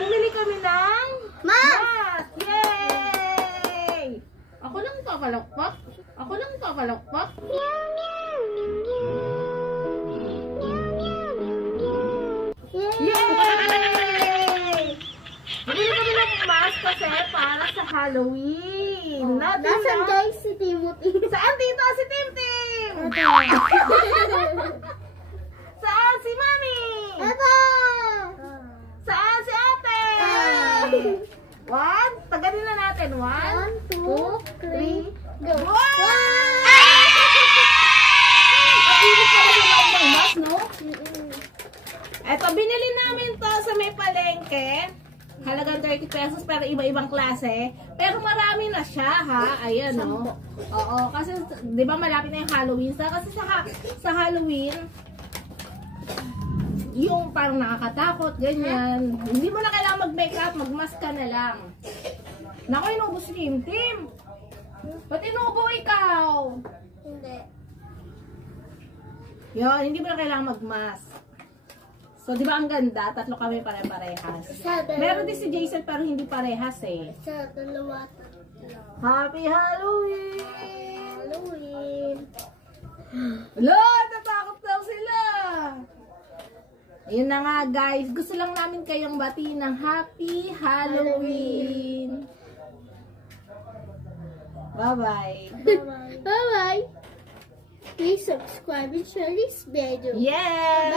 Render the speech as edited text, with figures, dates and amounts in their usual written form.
Bumili kami ng Mask! Yay! Ako lang papalakpak. Ako lang papalakpak. Yay! Bumili kami ng mask kasi para sa Halloween. Nasaan guys si Timothy? Saan dito si Tim-Tim? Saan si Mami? Ito! Saan si Ate? One, tagalin na natin. 1, 2, 3, go! Ang init pa na sa ng mask, no? Eto, binili namin to sa may palengke. Halagang 30 pesos pero iba-ibang klase. Pero marami na siya, ha? Ayan, no? Oo, kasi di ba malapit na yung Halloween? Kasi sa Halloween, yung parang nakakatakot, ganyan. Hindi mo na kailangan mag-makeup, mag-mask ka na lang. Naku, inubo si Tim-Tim. Ba't inubo ikaw? Hindi. Yun, hindi mo na kailangan mag-mask. So, di ba ang ganda? Tatlo kami pare-parehas. Meron din si Jason pero hindi parehas eh. Sa dalawa. Happy Halloween! Halloween. Wala, natakot daw sila! Ayun na nga guys, gusto lang namin kayong batiin ng Happy Halloween! Bye-bye! Bye-bye. Please subscribe and share this video. Yes!